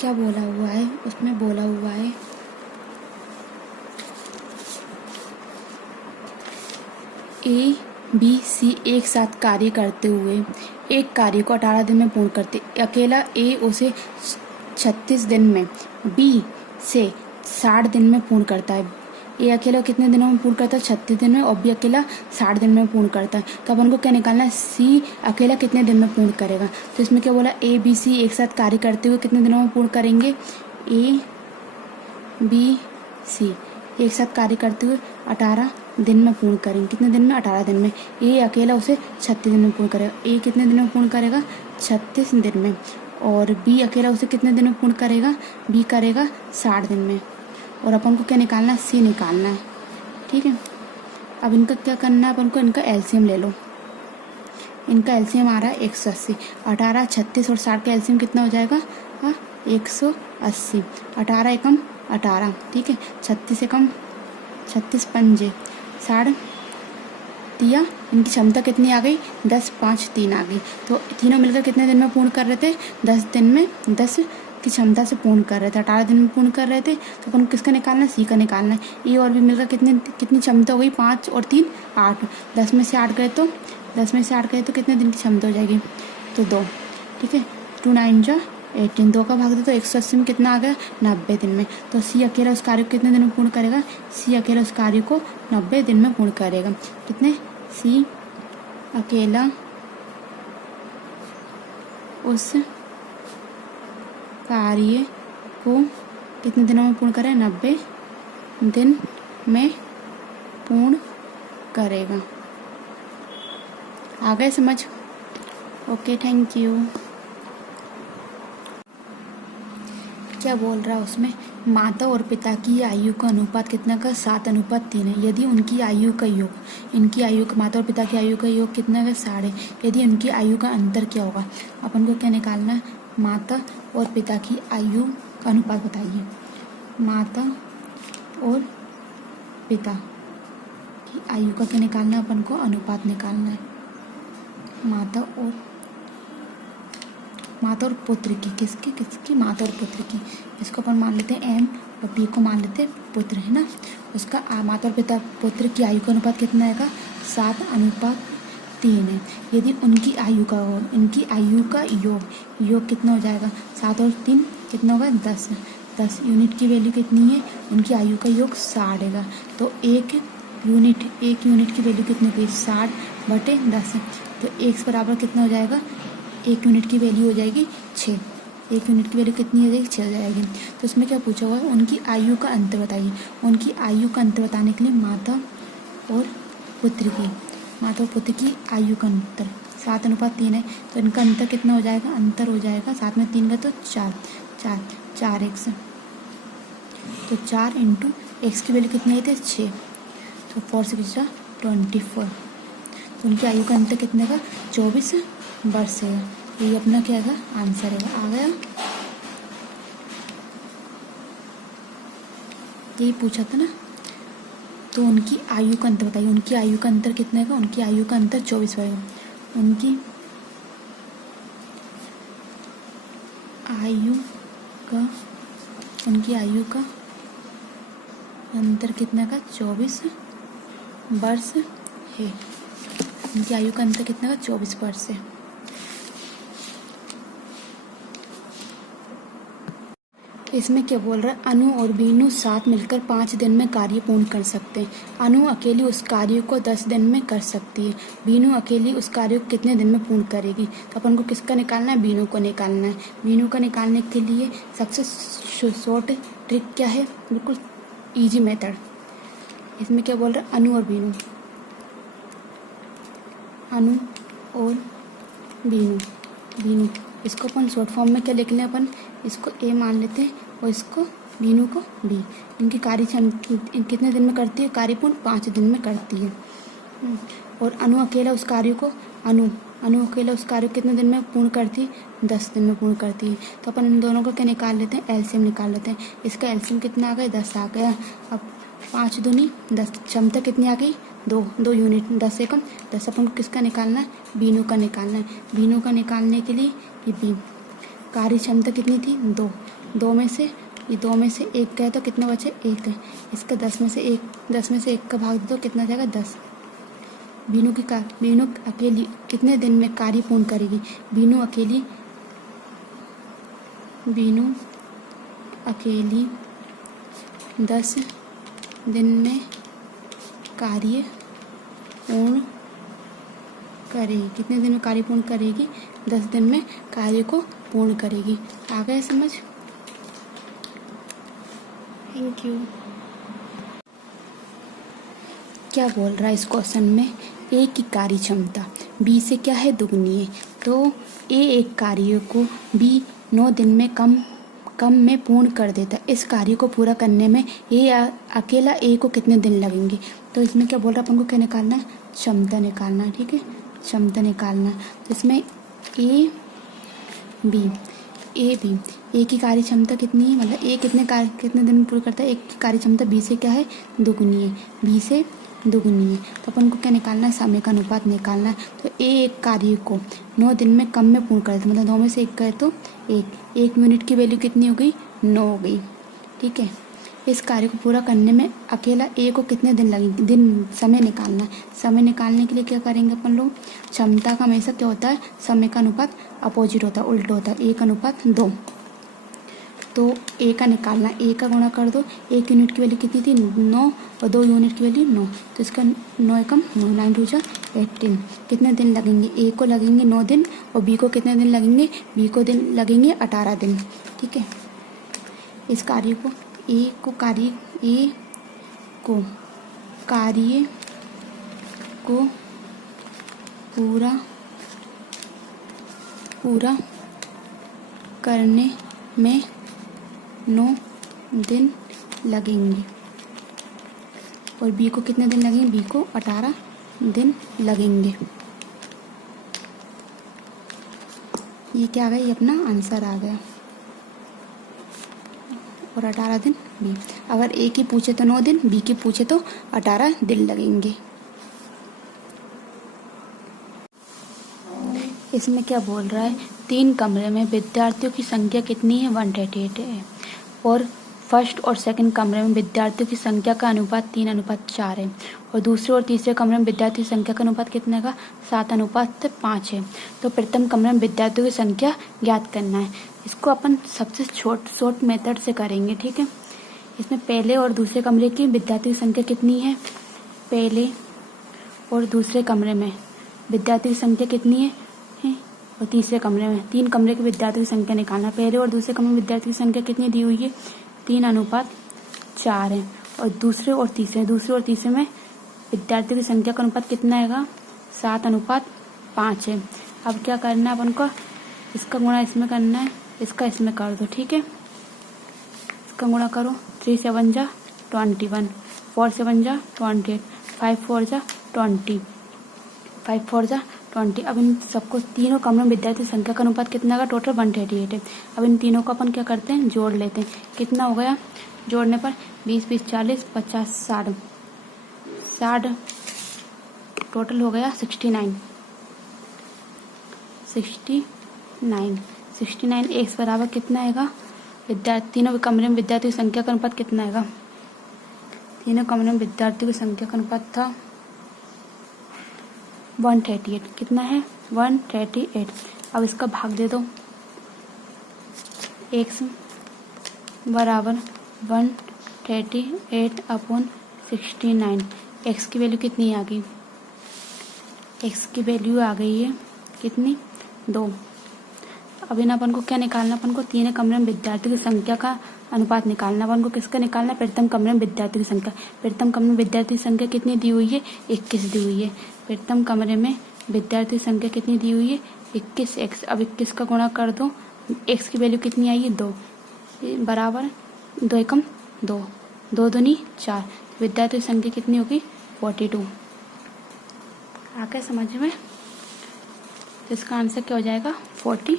क्या बोला हुआ है उसमें? बोला हुआ है ए बी सी एक साथ कार्य करते हुए एक कार्य को 18 दिन में पूर्ण करते। अकेला ए उसे 36 दिन में, बी से 60 दिन में पूर्ण करता है। ए अकेला कितने दिनों में पूर्ण करता है? 36 दिन में। और बी अकेला 60 दिन में पूर्ण करता है। तो अपन को क्या निकालना है? सी अकेला कितने दिन में पूर्ण करेगा। तो इसमें क्या बोला? ए बी सी एक साथ कार्य करते हुए कितने दिनों में पूर्ण करेंगे? ए बी सी एक साथ कार्य करते हुए 18 दिन में पूर्ण करेंगे। कितने दिन में? 18 दिन में। ए अकेला उसे 36 दिन में पूर्ण करेगा। ए कितने दिन में पूर्ण करेगा? 36 दिन में। और बी अकेला उसे कितने दिन में पूर्ण करेगा? बी करेगा 60 दिन में। और अपन को क्या निकालना है? सी निकालना है। ठीक है, अब इनका क्या करना है? अपन को इनका एलसीएम ले लो। इनका एलसीएम आ रहा है 180। 18, 36 और 60 का एलसीएम कितना हो जाएगा? 180। 18 एकम 18, ठीक है। 36 एकम 36 पंजे 60 दिया। इनकी क्षमता कितनी आ गई? 10, 5, 3 आ गई। तो तीनों मिलकर कितने दिन में पूर्ण कर रहे थे? 10 दिन में 10 की क्षमता से पूर्ण कर रहे थे। 18 दिन में पूर्ण कर रहे थे। तो अपन किसका निकालना है? सी का निकालना है। ए और बी मिलकर कितनी क्षमता हो गई? 5 और 3 8। 10 में से 8 गए तो कितने दिन की क्षमता हो जाएगी? तो 2, ठीक है। 2 9 जा 18, 2 का भाग दे तो 180 में कितना आ गया? 90 दिन में। तो सी अकेला उस कार्य को कितने दिन में पूर्ण करेगा? सी अकेला उस कार्य को 90 दिन में पूर्ण करेगा। कितने? सी अकेला उस कार्य को कितने दिनों में पूर्ण करेगा? 90 दिन में पूर्ण करेगा। आ गए समझ? Okay, thank you. क्या बोल रहा है उसमें? माता और पिता की आयु का अनुपात कितना का? 7:3 है। यदि उनकी आयु का योग, इनकी आयु का, माता और पिता की आयु का योग कितना का? 6.5। यदि उनकी आयु का अंतर क्या होगा? अपन को क्या निकालना है? माता और पिता की आयु का अनुपात बताइए। माता और पिता की आयु का क्या निकालना है? अपन को अनुपात निकालना है। माता और पुत्र की, किसकी? माता और पुत्र की। इसको अपन मान लेते हैं एम और पी को मान लेते हैं पुत्र, है ना। उसका माता और पिता पुत्र की आयु का अनुपात कितना आएगा? 7:3 है। यदि उनकी आयु का हो, इनकी आयु का योग कितना हो जाएगा? 7 और 3 कितना होगा? 10। 10 यूनिट की वैल्यू कितनी है? उनकी आयु का योग 60 है। तो एक यूनिट की वैल्यू कितनी होगी? 60/10। तो x बराबर कितना हो जाएगा? 1 यूनिट की वैल्यू हो जाएगी 6। 1 यूनिट की वैल्यू कितनी हो जाएगी? 6 हो जाएगी। तो इसमें क्या पूछा हुआ है? उनकी आयु का अंतर बताइए। उनकी आयु का अंतर बताने के लिए माता और पुत्र की आयु का अंतर 7:3 है। तो इनका अंतर कितना हो जाएगा? अंतर हो जाएगा 7 में 3 का तो 4x। तो 4 × x की वैल्यू कितनी आई थी? 6। तो 4 से 24। तो उनकी आयु का अंतर कितने का? 24 वर्ष है। ये अपना क्या है? आंसर है। आ गया? यही पूछा था ना। तो उनकी आयु का अंतर बताइए। उनकी आयु का अंतर कितने का? उनकी आयु का अंतर 24 वर्ष है। उनकी आयु का अंतर कितना का? 24 वर्ष है। उनकी आयु का अंतर कितना का? 24 वर्ष है। इसमें क्या बोल रहा है? अनु और बीनू साथ मिलकर 5 दिन में कार्य पूर्ण कर सकते हैं। अनु अकेली उस कार्य को 10 दिन में कर सकती है। बीनू अकेली उस कार्य को कितने दिन में पूर्ण करेगी? तो अपन को किसका निकालना है? बीनू को निकालना है। बीनू का निकालने के लिए सबसे शॉर्ट ट्रिक क्या है? बिल्कुल ईजी मेथड। इसमें क्या बोल रहा है? अनु और बीनू इसको अपन शॉर्ट फॉर्म में क्या लिख लें? अपन इसको ए मान लेते हैं और इसको बीनू को बी। इनकी कार्य कितने दिन में करती है? कार्य पूर्ण 5 दिन में करती है। और अनु अकेला उस कार्य को कितने दिन में पूर्ण करती है? 10 दिन में पूर्ण करती है। तो अपन इन दोनों को क्या निकाल लेते हैं? एलसीएम निकाल लेते हैं। इसका एलसीएम कितना आ गया? 10 आ गया। अब 5 दूनी 10, क्षमता कितनी आ गई? 2 यूनिट। 10 एकम 10। अपन को किसका निकालना है? बीनू का निकालना है। बीनू का निकालने के लिए ये बी, कार्य क्षमता कितनी थी? 2। 2 में से, ये 2 में से 1 गया तो कितने बचे? 1 है। इसका 10 में से 1 का भाग दे दो, कितना जाएगा? 10। बीनू अकेली कितने दिन में कार्य पूर्ण करेगी? बीनू अकेली 10 दिन में कार्य पूर्ण करेगी। कितने दिन में कार्य पूर्ण करेगी? 10 दिन में कार्य को पूर्ण करेगी। आ गया समझ? Thank you. क्या बोल रहा है इस क्वेश्चन में? ए की कार्य क्षमता बी से क्या है? दुगनी है। तो ए एक कार्य को बी 9 दिन में कम में पूर्ण कर देता है। इस कार्य को पूरा करने में अकेला ए को कितने दिन लगेंगे? तो इसमें क्या बोल रहा है? अपन को क्या निकालना है? क्षमता निकालना है। ठीक है, क्षमता निकालना। तो इसमें ए की कार्य क्षमता कितनी है? मतलब ए कितने दिन में पूरा करता है? ए की कार्य क्षमता बी से क्या है? दुगनी है। बी से दुगनी है। तो अपन को क्या निकालना है? समय का अनुपात निकालना है। तो ए एक कार्य को 9 दिन में कम में पूर्ण कर देता है। मतलब 2 में से 1 गए तो 1 मिनट की वैल्यू कितनी हो गई? 9 हो गई। ठीक है, इस कार्य को पूरा करने में अकेला ए को कितने दिन लगेंगे? समय निकालना है। समय निकालने के लिए क्या करेंगे अपन लोग? क्षमता का हमेशा क्या होता है? समय का अनुपात अपोजिट होता है, उल्टा होता है। 1:2। तो ए का निकालना, ए का गुणा कर दो। 1 यूनिट की वैल्यू कितनी थी? 9, और 2 यूनिट की वैल्यू 9। तो इसका 9 एकम 9, 9 2 18। कितने दिन लगेंगे? ए को लगेंगे 9 दिन, और बी को कितने दिन लगेंगे? बी को दिन लगेंगे 18 दिन। ठीक है, इस कार्य को ए को पूरा करने में 9 दिन लगेंगे, और बी को कितने दिन लगेंगे? बी को 18 दिन लगेंगे। ये क्या आ गया? ये अपना आंसर आ गया। और 18 दिन बी। अगर ए की पूछे तो 9 दिन, बी की पूछे तो 18 दिन लगेंगे। इसमें क्या बोल रहा है? 3 कमरे में विद्यार्थियों की संख्या कितनी है? 138 है। और फर्स्ट और सेकंड कमरे में विद्यार्थियों की संख्या का अनुपात 3:4 है। और दूसरे और तीसरे कमरे में विद्यार्थियों की संख्या का अनुपात कितने का? 7:5 है। तो प्रथम कमरे में विद्यार्थियों की संख्या ज्ञात करना है। इसको अपन सबसे शॉर्ट मेथड से करेंगे। ठीक है, इसमें पहले और दूसरे कमरे की विद्यार्थियों की संख्या कितनी है? पहले और दूसरे कमरे में विद्यार्थियों की संख्या कितनी है? और तीसरे कमरे में 3 कमरे के विद्यार्थियों की संख्या निकालना। पहले और दूसरे कमरे में विद्यार्थियों की संख्या कितनी दी हुई है? 3:4 है। और दूसरे और तीसरे में विद्यार्थियों की संख्या का अनुपात कितना आएगा? 7:5 है। अब क्या करना है अपन को? इसका गुणा इसमें करना है, इसका इसमें कर दो। ठीक है, इसका गुणा करो। 3 7 जा 21, 4 7 जा 28, 5 4 जा 20, 5 4 जा 20। अब इन सबको तीनों कमरों में विद्यार्थी संख्या का अनुपात कितना का? टोटल 138 है। अब इन तीनों को अपन क्या करते हैं? जोड़ लेते हैं। कितना हो गया जोड़ने पर? 20 20 40 50 60 टोटल हो गया 69। 69 एक्स बराबर कितना आएगा? तीनों कमरे में विद्यार्थियों की संख्या का अनुपात कितना आएगा? तीनों कमरे में विद्यार्थियों की संख्या का अनुपात था 138। कितना है? 138। अब इसका भाग दे दो। x बराबर 138/69। x की वैल्यू कितनी आ गई? x की वैल्यू आ गई है कितनी? 2। अब इन अपन को क्या निकालना? अपन को तीनों कमरे में विद्यार्थियों की संख्या का अनुपात निकालना। अपन को किसका निकालना? प्रथम कमरे में विद्यार्थियों की संख्या। प्रथम कमरे में विद्यार्थी की संख्या कितनी दी हुई है? 21 दी हुई है। प्रथम कमरे में विद्यार्थी की संख्या कितनी दी हुई है? 21x। अब 21 का गुणा कर दो। x की वैल्यू कितनी आई है? 2 बराबर 2 एकम 2, 2 दूनी 4। विद्यार्थी की संख्या कितनी होगी? 42। आ गया समझ में? तो इसका आंसर क्या हो जाएगा? 42।